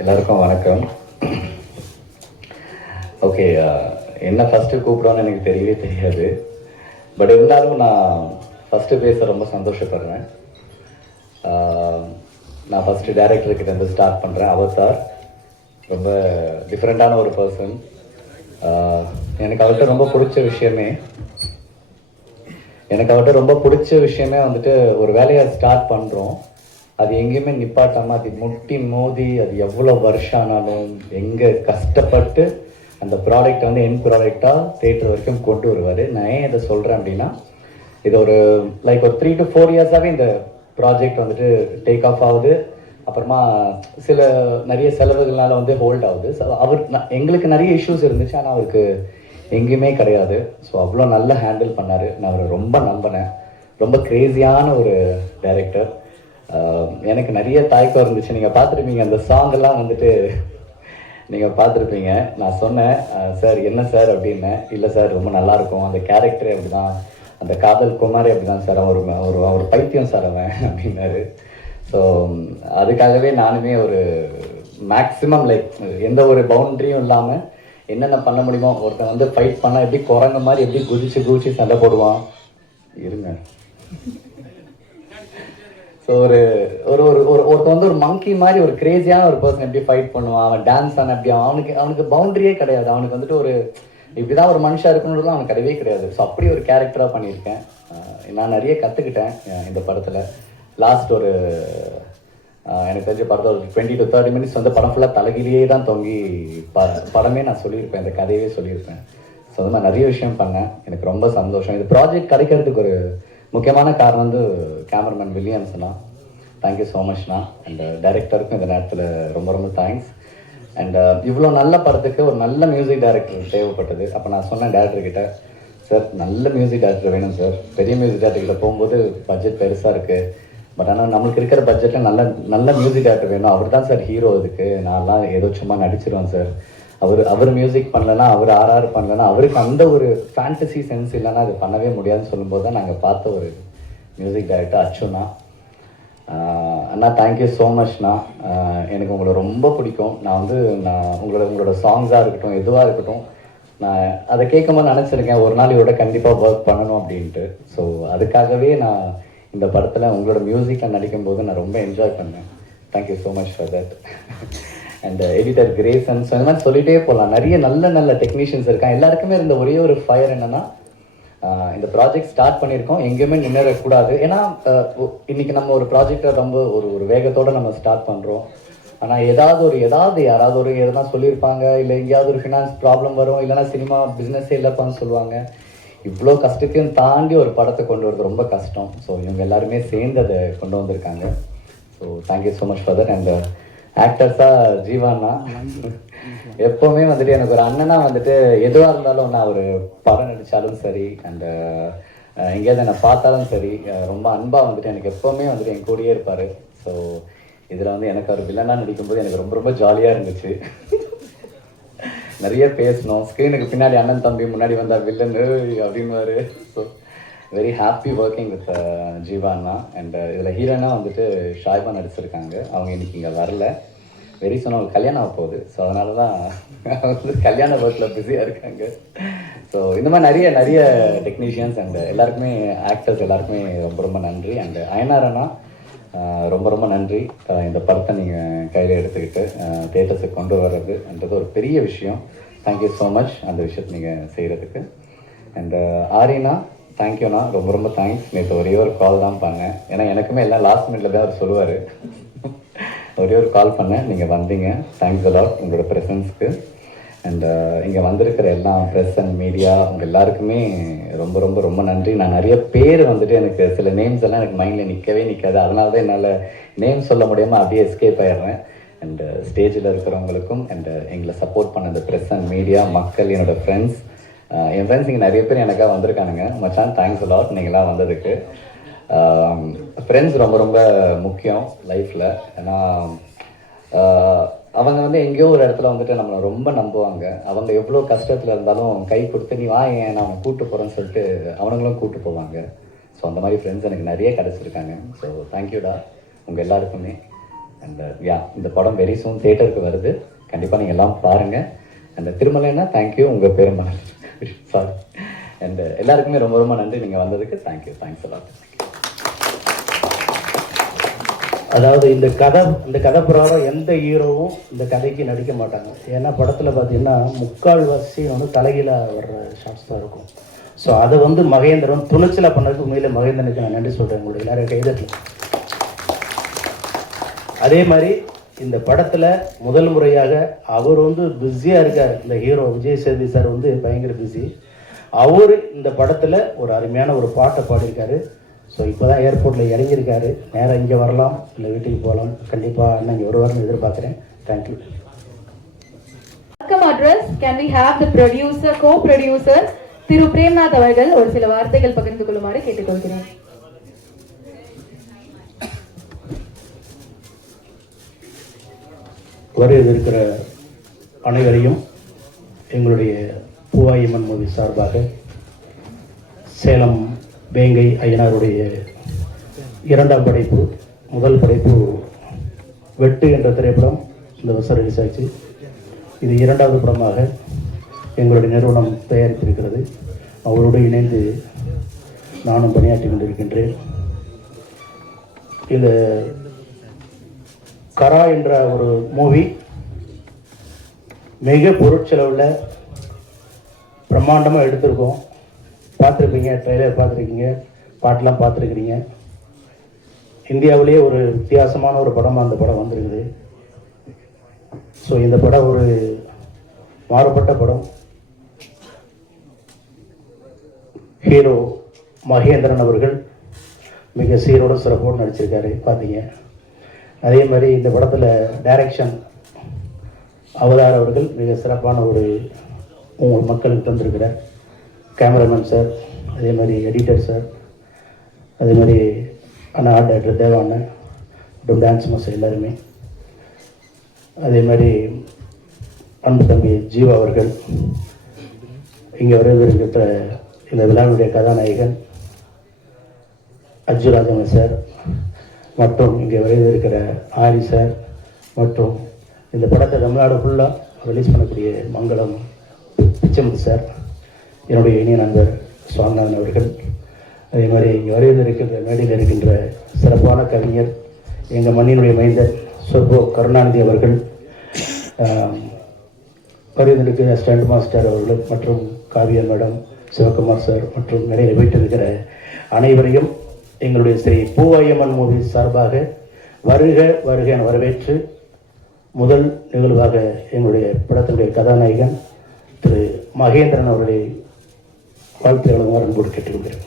எல்லாருக்கும் வணக்கம். ஓகே, என்ன ஃபஸ்ட்டு கூப்பிடணும்னு எனக்கு தெரியவே தெரியாது. பட் இருந்தாலும் நான் ஃபஸ்ட்டு பேச ரொம்ப சந்தோஷப்படுறேன். நான் ஃபஸ்ட்டு டைரக்டர்கிட்ட இருந்து ஸ்டார்ட் பண்ணுறேன். அவதார் ரொம்ப டிஃப்ரெண்ட்டான ஒரு பர்சன். எனக்கு அவர்கிட்ட ரொம்ப பிடிச்ச விஷயமே வந்துட்டு ஒரு வேலையை ஸ்டார்ட் பண்ணுறோம், அது எங்கேயுமே நிப்பாட்டாமல் அது முட்டி மோதி அது எவ்வளோ வருஷம் ஆனாலும் எங்கே கஷ்டப்பட்டு அந்த ப்ராடக்ட் வந்து என் ப்ராடக்டாக தேட்டர் வரைக்கும் கொண்டு வருவார். நான் ஏன் இதை சொல்கிறேன் அப்படின்னா, இது ஒரு லைக் ஒரு 3 to 4 இயர்ஸாகவே இந்த ப்ராஜெக்ட் வந்துட்டு டேக் ஆஃப் ஆகுது. அப்புறமா நிறைய செலவுகள்னால வந்து ஹோல்ட் ஆகுது. ஸோ எங்களுக்கு நிறைய இஷ்யூஸ் இருந்துச்சு, ஆனால் அவருக்கு எங்கேயுமே கிடையாது. ஸோ அவ்வளோ நல்லா ஹேண்டில் பண்ணார். நான் அவரை ரொம்ப நம்பினேன். ரொம்ப க்ரேஸியான ஒரு டைரக்டர். எனக்கு நிறைய தயக்கம் இருந்துச்சு. நீங்கள் பார்த்துருப்பீங்க அந்த சாங்கெல்லாம் வந்துட்டு நீங்கள் பார்த்துருப்பீங்க. நான் சொன்னேன், சார் என்ன சார் அப்படின்னேன். இல்லை சார் ரொம்ப நல்லாயிருக்கும், அந்த கேரக்டரே அப்படி தான், அந்த காதல் குமாரே அப்படி தான் சார், ஒரு பைத்தியம் சார் அவன் அப்படின்னாரு. ஸோ அதுக்காகவே நானுமே ஒரு மேக்ஸிமம் லைக் எந்த ஒரு பவுண்ட்ரியும் இல்லாமல் என்னென்ன பண்ண முடியுமோ, ஒருத்தன் வந்து ஃபைட் பண்ணால் எப்படி குரங்க மாதிரி எப்படி குதிச்சு சண்டை போடுவான், இருங்க. ஸோ ஒருத்தன் வந்து ஒரு மங்கி மாதிரி ஒரு கிரேஸியான ஒரு பர்சன் எப்படி ஃபைட் பண்ணுவான், அவன் டான்ஸ் ஆன எப்படி, அவனுக்கு பவுண்டரியே கிடையாது. அவனுக்கு வந்துட்டு ஒரு இப்படிதான் ஒரு மனுஷன் இருக்கணுன்றதுலாம் அவனுக்கு கிடையவே கிடையாது. ஸோ அப்படி ஒரு கேரக்டராக பண்ணியிருக்கேன். நான் நிறைய கற்றுக்கிட்டேன் இந்த படத்தில். லாஸ்ட் ஒரு எனக்கு தெரிஞ்ச படத்தில் ஒரு 20 to 30 minutes வந்து படம் ஃபுல்லாக தலைகிலேயே தான் தொங்கி படமே நான் சொல்லியிருப்பேன், இந்த கதையே சொல்லியிருப்பேன். ஸோ அது மாதிரி நிறைய விஷயம் பண்ணேன். எனக்கு ரொம்ப சந்தோஷம். இந்த ப்ராஜெக்ட் கிடைக்கிறதுக்கு ஒரு முக்கியமான காரணம் வந்து கேமராமேன் வில்லியம்ஸ்ண்ணா. தேங்க்யூ ஸோ மச்ண்ணா. அண்ட் டைரக்டருக்கும் இந்த நேரத்தில் ரொம்ப ரொம்ப தேங்க்ஸ். அண்ட் இவ்வளோ நல்ல படத்துக்கு ஒரு நல்ல மியூசிக் டைரக்டர் தேவைப்பட்டது. அப்போ நான் சொன்னேன் டேரக்டர்கிட்ட, சார் நல்ல மியூசிக் டைரக்டர் வேணும் சார். பெரிய மியூசிக் டைரக்டர்கிட்ட போகும்போது பட்ஜெட் பெருசாக இருக்குது, பட் ஆனால் நம்மளுக்கு இருக்கிற பட்ஜெட்டில் நல்ல மியூசிக் டைரக்டர் வேணும். அவர் தான் சார் ஹீரோ. இதுக்கு நான்லாம் ஏதோ சும்மா நடிச்சிருவேன் சார். அவர் மியூசிக் பண்ணலன்னா, அவர் ஆர்ஆர் பண்ணலன்னா, அவருக்கு அந்த ஒரு ஃபேண்டசி சென்ஸ் இல்லைன்னா அது பண்ணவே முடியாதுன்னு சொல்லும்போது தான் நாங்கள் பார்த்த ஒரு மியூசிக் டைரக்டர் அச்சுண்ணா. அண்ணா தேங்க்யூ ஸோ மச்ண்ணா. எனக்கு உங்களை ரொம்ப பிடிக்கும். நான் உங்களோட சாங்ஸாக இருக்கட்டும், எதுவாக இருக்கட்டும், நான் அதை கேட்கும்போது நினச்சிருக்கேன் ஒரு நாள் இதோட கண்டிப்பாக ஒர்க் பண்ணணும் அப்படின்ட்டு. ஸோ அதுக்காகவே நான் இந்த படத்தில் உங்களோட மியூசிக்கில் நடிக்கும்போது நான் ரொம்ப என்ஜாய் பண்ணேன். Thank you so much for that. And editor Grayson. So இந்த மாதிரி சொல்லிகிட்டே போகலாம். நிறைய நல்ல டெக்னீஷியன்ஸ் இருக்காங்க. எல்லாருக்குமே இருந்த ஒரே ஒரு ஃபயர் என்னென்னா, இந்த ப்ராஜெக்ட் ஸ்டார்ட் பண்ணியிருக்கோம், எங்கேயுமே நின்றுடக்கூடாது. ஏன்னா இன்றைக்கி நம்ம ஒரு ப்ராஜெக்டை ரொம்ப ஒரு வேகத்தோடு நம்ம ஸ்டார்ட் பண்ணுறோம். ஆனால் யாராவது எதனா சொல்லியிருப்பாங்க, இல்லை எங்கேயாவது ஒரு ஃபினான்ஸ் ப்ராப்ளம் வரும், இல்லைனா சினிமா பிஸ்னஸே இல்லைப்பான்னு சொல்லுவாங்க. இவ்வளோ கஷ்டத்தையும் தாண்டி ஒரு படத்தை கொண்டு வரது ரொம்ப கஷ்டம். ஸோ இவங்க எல்லாருமே சேர்ந்து அதை கொண்டு வந்திருக்காங்க. So thank you so much for that. And ஆக்டர்ஸாக ஜீவானா எப்போவுமே வந்துட்டு எனக்கு ஒரு அண்ணனா வந்துட்டு எதுவாக இருந்தாலும், நான் ஒரு படம் நடித்தாலும் சரி, அண்ட் எங்கேயாவது என்னை பார்த்தாலும் சரி, ரொம்ப அன்பாக வந்துட்டு எனக்கு எப்போவுமே வந்துட்டு என் கூடயே இருப்பார். ஸோ இதில் வந்து எனக்கு அவர் வில்லனாக நடிக்கும்போது எனக்கு ரொம்ப ரொம்ப ஜாலியாக இருந்துச்சு. நிறைய பேசணும். ஸ்க்ரீனுக்கு பின்னாடி அண்ணன் தம்பி, முன்னாடி வந்தால் வில்லன் அப்படின்வாரு. So very happy working with Jeevana. And இதில் ஹீரோனாக வந்துட்டு ஷாய்பா நடிச்சிருக்காங்க. அவங்க இன்றைக்கி இங்கே வரல, வெரி சொன்ன ஒரு கல்யாணம் ஆக போகுது. ஸோ அதனால தான் வந்து கல்யாண ஒர்க்கில் பிஸியாக இருக்காங்க. ஸோ இந்த மாதிரி நிறைய டெக்னீஷியன்ஸ் அண்ட் எல்லாருக்குமே, ஆக்டர்ஸ் எல்லாருக்குமே ரொம்ப ரொம்ப நன்றி. அண்ட் அயனாரனா ரொம்ப ரொம்ப நன்றி. இந்த படத்தை நீங்கள் கையில் எடுத்துக்கிட்டு தேட்டர்ஸுக்கு கொண்டு வர்றதுன்றது ஒரு பெரிய விஷயம். தேங்க்யூ ஸோ மச் அந்த விஷயத்தை நீங்கள் செய்கிறதுக்கு. அண்ட் ஆரினா தேங்க்யூண்ணா, ரொம்ப ரொம்ப தேங்க்ஸ். நேற்று ஒரே ஒரு கால் தான் பண்ணேன். ஏன்னா எனக்குமே எல்லாம் லாஸ்ட் மினிட்ல தான் அவர் சொல்லுவார். ஒரே ஒரு கால் பண்ணேன், நீங்கள் வந்தீங்க. தேங்க்ஸ் அலாட் உங்களோட ப்ரெசன்ஸ்க்கு. அண்ட் இங்கே வந்திருக்கிற எல்லா ப்ரெஸ் அண்ட் மீடியா உங்கள் எல்லாருக்குமே ரொம்ப ரொம்ப ரொம்ப நன்றி. நான் நிறைய பேர் வந்துட்டு எனக்கு சில நேம்ஸ் எல்லாம் எனக்கு மைண்டில் நிற்காது. அதனால தான் என்னால் நேம் சொல்ல முடியாமல் அப்படியே எஸ்கேப் ஆயிடுறேன். அண்டு ஸ்டேஜில் இருக்கிறவங்களுக்கும் அண்டு எங்களை சப்போர்ட் பண்ண அந்த ப்ரெஸ் அண்ட் மீடியா மக்கள், என்னோடய ஃப்ரெண்ட்ஸ், என் ஃப்ரெண்ட்ஸ் இங்கே நிறைய பேர் எனக்காக வந்திருக்கானுங்க. மச்சான் தேங்க்ஸ் அலாட் நீங்களாம் வந்ததுக்கு. ஃப்ரெண்ட்ஸ் ரொம்ப ரொம்ப முக்கியம் லைஃப்பில். ஏன்னா அவங்க வந்து எங்கேயோ ஒரு இடத்துல வந்துட்டு நம்மளை ரொம்ப நம்புவாங்க. அவங்க எவ்வளோ கஷ்டத்தில் இருந்தாலும் கை கொடுத்து நீ வா, ஏன் நான் அவனை கூப்பிட்டு போகிறேன்னு சொல்லிட்டு அவனுங்களும் கூப்பிட்டு போவாங்க. ஸோ அந்த மாதிரி ஃப்ரெண்ட்ஸ் எனக்கு நிறைய கிடச்சிருக்காங்க. ஸோ தேங்க்யூடா உங்கள் எல்லாருக்குமே. அண்ட் இந்த படம் வெரி சூன் தியேட்டருக்கு வருது, கண்டிப்பாக நீங்கள் எல்லாம் பாருங்கள். அண்ட் திருமலைன்னா தேங்க்யூ, உங்கள் பெருமலை சாரி. அண்ட் எல்லாருக்குமே ரொம்ப ரொம்ப நன்றி நீங்கள் வந்ததுக்கு. தேங்க்யூ, தேங்க்ஸ் எல்லாம். அதாவது இந்த கதை பிரகாரம் எந்த ஹீரோவும் இந்த கதைக்கு நடிக்க மாட்டாங்க. ஏன்னா படத்தில் பார்த்தீங்கன்னா முக்கால்வாசி தலைகீழாக வர்ற ஷாட்ஸ் தான் இருக்கும். ஸோ அதை மகேந்திரன் துணிச்சலாக பண்ணதுக்கு உண்மையில் மகேந்திரனுக்கு நான் நன்றி சொல்கிறேன். உங்களுடைய எல்லாரும் கைதட்டல. அதே மாதிரி இந்த படத்தில் முதல் முறையாக அவர் பிஸியாக இருக்கார். இந்த ஹீரோ விஜய் சேதுபதி சார் பயங்கர பிஸி. அவர் இந்த படத்தில் ஒரு அருமையான ஒரு பாட்டை பாடியிருக்காரு. ஸோ இப்போ தான் ஏர்போர்ட்டில் இறங்கியிருக்காரு. நேராக இங்கே வரலாம், இல்லை வீட்டுக்கு போகலாம். கண்டிப்பாக அண்ணன் இங்கே வருவார்னு எதிர்பார்க்குறேன். தேங்க்யூ. வணக்கம் address. Can we have the producer, co-producer Thiru Premnath அவர்கள் ஒரு சில வார்த்தைகள் பகிர்ந்து கொள்ளுமாறு கேட்டுக்கொள்கிறேன். வரவிருக்கிற அனைவரையும் எங்களுடைய பூவாயம்மன் மூவி சார்பாக சேலம் வேங்கை ஐயனாருடைய இரண்டாம் படைப்பு, முதல் படைப்பு வெட்டு என்ற திரைப்படம் இந்த வருஷம் ரிலீஸ் ஆச்சு. இது இரண்டாவது படமாக எங்களுடைய நிறுவனம் தயாரித்திருக்கிறது. அவரோடு இணைந்து நானும் பணியாற்றி கொண்டிருக்கின்றேன். இந்த கரா என்ற ஒரு மூவி மிக பொருட்செலவில் பிரம்மாண்டமாக எடுத்திருக்கோம். பார்த்துருப்பீங்க, ட்ரெய்லர் பார்த்துருக்கீங்க, பாட்டெலாம் பார்த்துருக்கிறீங்க. இந்தியாவிலேயே ஒரு வித்தியாசமான ஒரு படமாக அந்த படம் வந்திருக்குது. ஸோ இந்த படம் ஒரு மாறுபட்ட படம். ஹீரோ மகேந்திரன் அவர்கள் மிக சீரோட சிறப்போடு நடிச்சிருக்காரு, பார்த்தீங்க. அதே மாதிரி இந்த படத்தில் டைரக்ஷன் அவதார் அவர்கள் மிக சிறப்பான ஒரு உங்கள் மக்களுக்கு தந்திருக்கிறார். கேமராமேன் சார், அதே மாதிரி எடிட்டர் சார், அதே மாதிரி அண்ணா ஆர்ட் டைரக்டர் தேவா அண்ணன் மற்றும் டான்ஸ் மாஸ்டர் எல்லாருமே, அதே மாதிரி அன்பு தம்பி ஜீவா அவர்கள், இங்கே வரவிருக்கிற இந்த விழாவுடைய கதாநாயகன் அஜுராஜன் சார், மற்றும் இங்கே வரவிருக்கிற ஆரி சார், மற்றும் இந்த படத்தை தமிழ்நாடு ஃபுல்லாக ரிலீஸ் பண்ணக்கூடிய மங்களம் பிச்சமுத்து சார், என்னுடைய இனிய நண்பர் சுவாமிநாதன் அவர்கள், அதே மாதிரி இங்கே வரையில் இருக்கின்ற மேடையில் இருக்கின்ற சிறப்பான கவிஞர் எங்கள் மண்ணினுடைய மைந்தர் சொர்போ கருணாநிதி அவர்கள், வரையிலிருக்கிற ஸ்டண்ட் மாஸ்டர் அவர்கள், மற்றும் காவியா மேடம், சிவகுமார் சார், மற்றும் மேடையில் வீட்டிருக்கிற அனைவரையும் எங்களுடைய ஸ்ரீ பூவாயம்மன் மூவி சார்பாக வருக வருக என வரவேற்று முதல் நிகழ்வாக எங்களுடைய படத்தினுடைய கதாநாயகன் திரு மகேந்திரன் அவர்களை வாழ்த்துக்களை அன்போடு கேட்டுக்கொள்கிறேன்.